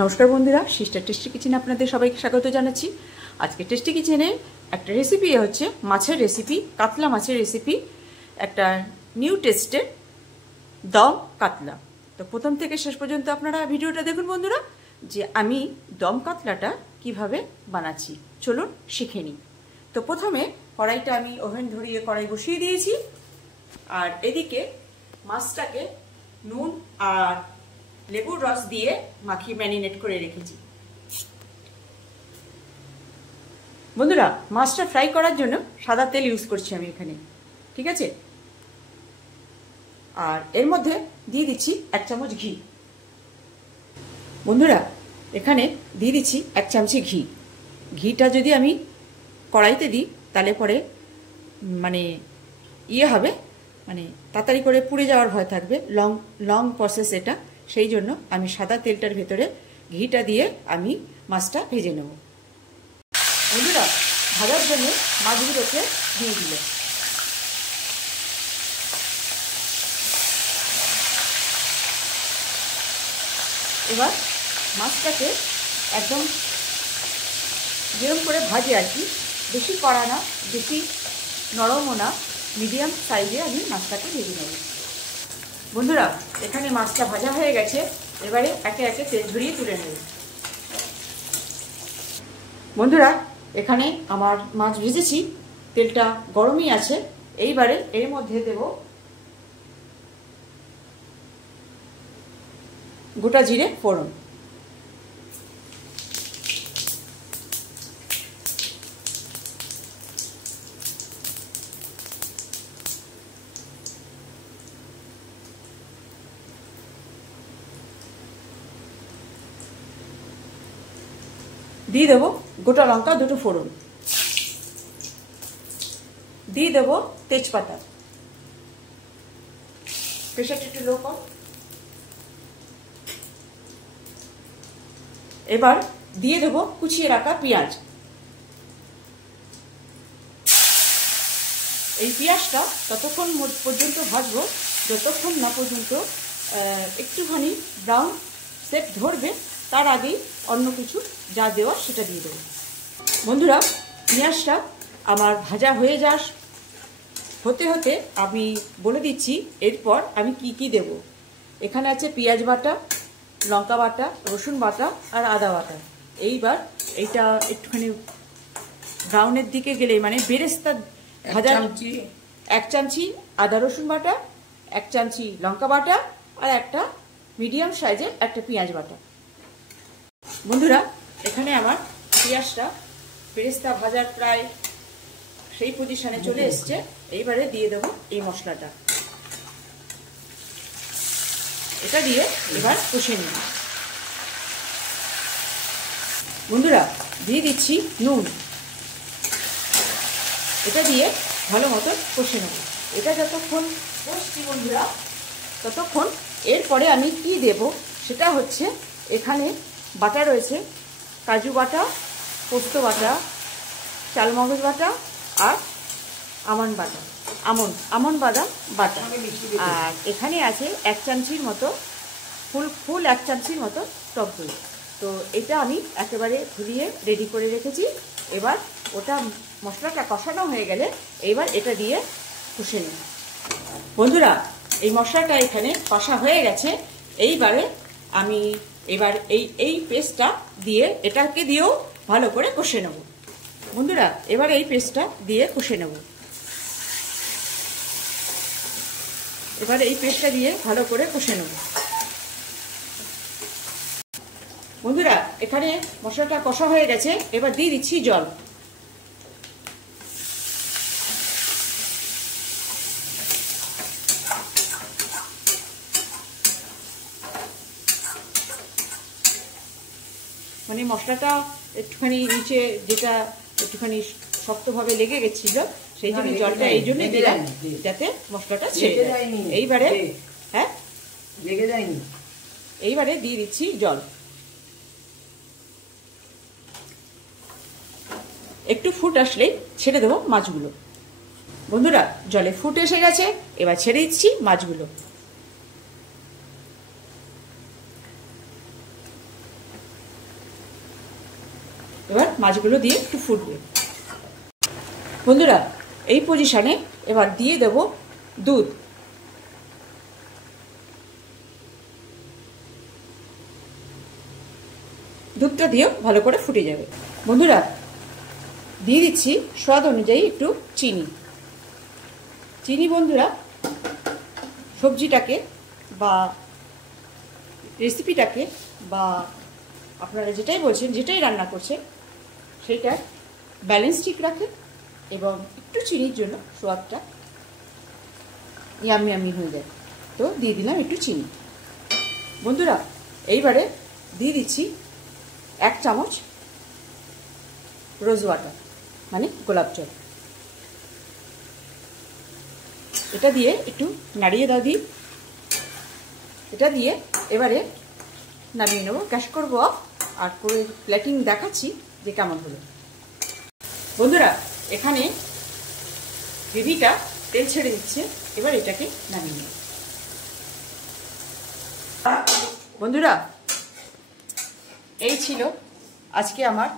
নমস্কার বন্ধুরা, sister tasty কিচেনে আপনাদের সবাইকে স্বাগত জানাচ্ছি। আজকে টেস্টি কিচেনে একটা রেসিপি হচ্ছে মাছের রেসিপি, কাতলা মাছের রেসিপি, একটা নিউ টেস্টের দম কাতলা। তো প্রথম থেকে শেষ পর্যন্ত আপনারা ভিডিওটা দেখুন বন্ধুরা, যে আমি দম কাতলাটা কিভাবে বানাচ্ছি। চলুন শিখে নিই। তো প্রথমে কড়াইটা আমি ওভেন ধরিয়ে কড়াই বসিয়ে দিয়েছি, আর এদিকে মাছটাকে নুন আর লেবুর রস দিয়ে মাখিয়ে ম্যারিনেট করে রেখেছি। বন্ধুরা, মাছটা ফ্রাই করার জন্য সাদা তেল ইউজ করছি আমি এখানে, ঠিক আছে। আর এর মধ্যে দিয়ে দিচ্ছি 1 চামচ ঘি। বন্ধুরা, এখানে দিয়ে দিচ্ছি 1 চামচি ঘি। ঘিটা যদি আমি কড়াইতে দিই তাহলে পরে হবে, তাড়াতাড়ি করে পুড়ে যাওয়ার ভয় থাকবে, লং প্রসেস এটা। সেই জন্য আমি সাদা তেলটার ভেতরে ঘিটা দিয়ে আমি মাছটা ভেজে নেব। বন্ধুরা, ভাজার জন্য মাছগুলোকে দিয়ে দিল। এবার মাছটাকে একদম যেরকম করে ভাজে আর কি, বেশি কড়া না, বেশি নরমও না, মিডিয়াম সাইজে আমি মাছটাকে ভেজে নেব। বন্ধুরা, এখানে মাছটা ভাজা হয়ে গেছে, এবারে একে একে তেল ঝরিয়ে তুলে নেব। বন্ধুরা, এখানে আমার মাছ ভেজেছি, তেলটা গরমই আছে। এইবারে এর মধ্যে দেব গোটা জিরে ফোড়ন, দিয়ে দেবো গোটা লঙ্কা 2টো ফোড়ন, দিয়ে দেবো তেজপাতা। প্রেশারটা একটু লো কর। এবার দিয়ে দেবো কুচিয়ে রাখা পেঁয়াজ। এই পেঁয়াজটা ততক্ষণ পর্যন্ত ভাজবো যতক্ষণ না পর্যন্ত একটুখানি ব্রাউন শেপ ধরবে, তার আগেই অন্য কিছু যা দেওয়া সেটা দিয়ে দেবো। বন্ধুরা, পেঁয়াজটা আমার ভাজা হয়ে হতে হতে আমি বলে দিচ্ছি এরপর আমি কি কি দেব। এখানে আছে পেঁয়াজ বাটা, লঙ্কা বাটা, রসুন বাটা আর আদা বাটা। এইবার এইটা একটুখানি ব্রাউনের দিকে গেলে বেরেস্তা ভাজা, 1 চামচি আদা রসুন বাটা, 1 চামচি লঙ্কা বাটা আর একটা মিডিয়াম সাইজের একটা পেঁয়াজ বাটা। বন্ধুরা, এখানে আমার পেঁয়াজটা বেরেস্তা ভাজার প্রায় সেই পজিশনে চলে এসছে। এইবারে দিয়ে দেবো এই মশলাটা, এটা দিয়ে এবার কষে নিই। বন্ধুরা, দিয়ে দিচ্ছি নুন, এটা দিয়ে ভালো মতো কষে নেব। এটা যতক্ষণ কষছি বন্ধুরা, ততক্ষণ এরপরে আমি কি দেব সেটা হচ্ছে, এখানে বাটা রয়েছে কাজু বাটা, পোস্ত বাটা, চালমগজ বাটা আর আমন্ড বাদাম বাটা। আর এখানে আছে 1 চামচির মতো ফুল 1 চামচির মতো টক দই। তো এটা আমি একেবারে ধুলিয়ে রেডি করে রেখেছি। এবার ওটা মশলাটা কষানো হয়ে গেলে এবার এটা দিয়ে কষে নিই। বন্ধুরা, এই মশলাটা এখানে কষা হয়ে গেছে। এইবারে আমি এই পেস্টটা দিয়ে এটাকে দিয়েও ভালো করে কষে নেব। বন্ধুরা, এবার এই পেস্টটা দিয়ে কষে নেব। ভালো করে কষে নেব। বন্ধুরা, এখানে মশলাটা কষা হয়ে গেছে, এবার দিয়ে দিচ্ছি জল। মশলাটা একটুখানি নিচে যেটা একটুখানি শক্তভাবে লেগে গেছিল, সেই জন্য জলটা এই জন্যই দিলাম, যাতে মশলাটা ছেড়ে যায়। এইবারে লেগে যায়নি। এইবারে দিয়ে দিচ্ছি জল। একটু ফুট আসলেই ছেড়ে দেবো মাছগুলো। বন্ধুরা, জলে ফুট এসে গেছে, এবার ছেড়ে দিচ্ছি মাছগুলো। এবার মাছগুলো দিয়ে একটু ফুটবে। বন্ধুরা এই পজিশনে এবার দিয়ে দেব দুধ। দুধটা দিয়েও ভালো করে ফুটে যাবে। বন্ধুরা দিয়ে দিচ্ছি স্বাদ অনুযায়ী একটু চিনি। চিনি বন্ধুরা সবজিটাকে বা রেসিপিটাকে বা আপনারা যেটাই বলছেন, যেটাই রান্না করছেন, সেটার ব্যালেন্স ঠিক রাখে এবং একটু চিনির জন্য স্বাদটা ইয়ামি ইয়ামি হয়ে যায়। তো দিয়ে দিলাম একটু চিনি। বন্ধুরা এইবারে দিয়ে দিচ্ছি 1 চামচ রোজ ওয়াটার মানে গোলাপ জল। এটা দিয়ে একটু নাড়িয়ে দাও দিই। এটা দিয়ে এবারে নামিয়ে নেবো, গ্যাস করবো অফ, আর করে প্লেটিং দেখাচ্ছি যে কেমন হলো। বন্ধুরা এখানে গ্রেভিটা তেল ছেড়ে দিচ্ছে, এবার এটাকে নামিয়ে নেব। বন্ধুরা এই ছিল আজকে আমার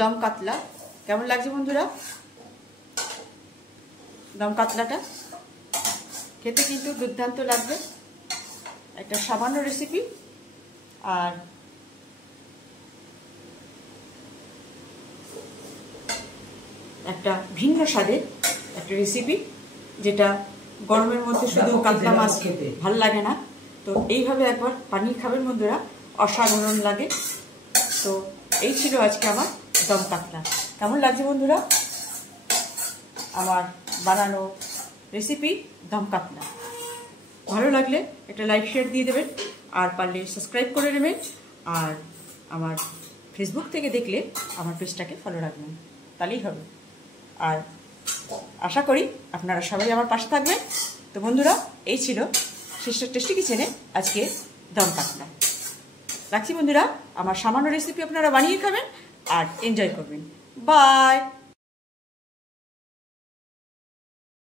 দম কাতলা। কেমন লাগছে বন্ধুরা দম কাতলাটা? খেতে কিন্তু দুর্দান্ত লাগবে। একটা সামান্য রেসিপি আর একটা ভিন্ন স্বাদের একটা রেসিপি, যেটা গরমের মধ্যে শুধু কাতলা মাছ খেতে ভালো লাগে না। তো এইভাবে একবার বানিয়ে খাবেন বন্ধুরা, অসাধারণ লাগে। তো এই ছিল আজকে আমার দম কাতলা। কেমন লাগছে বন্ধুরা আমার বানানো রেসিপি দম কাতলা? ভালো লাগলে একটা লাইক শেয়ার দিয়ে দেবেন, আর পারলে সাবস্ক্রাইব করে নেবেন। আর আমার ফেসবুক থেকে দেখলে আমার পেজটাকে ফলো রাখবেন, তাহলেই হবে। আর আশা করি আপনারা সবাই আমার পাশে থাকবেন। তো বন্ধুরা এই ছিল সিস্টার টেস্টি কিচেনে আজকে দম কাতলা। রাখছি বন্ধুরা, আমার সামান্য রেসিপি আপনারা বানিয়ে খাবেন আর এনজয় করবেন। বাই।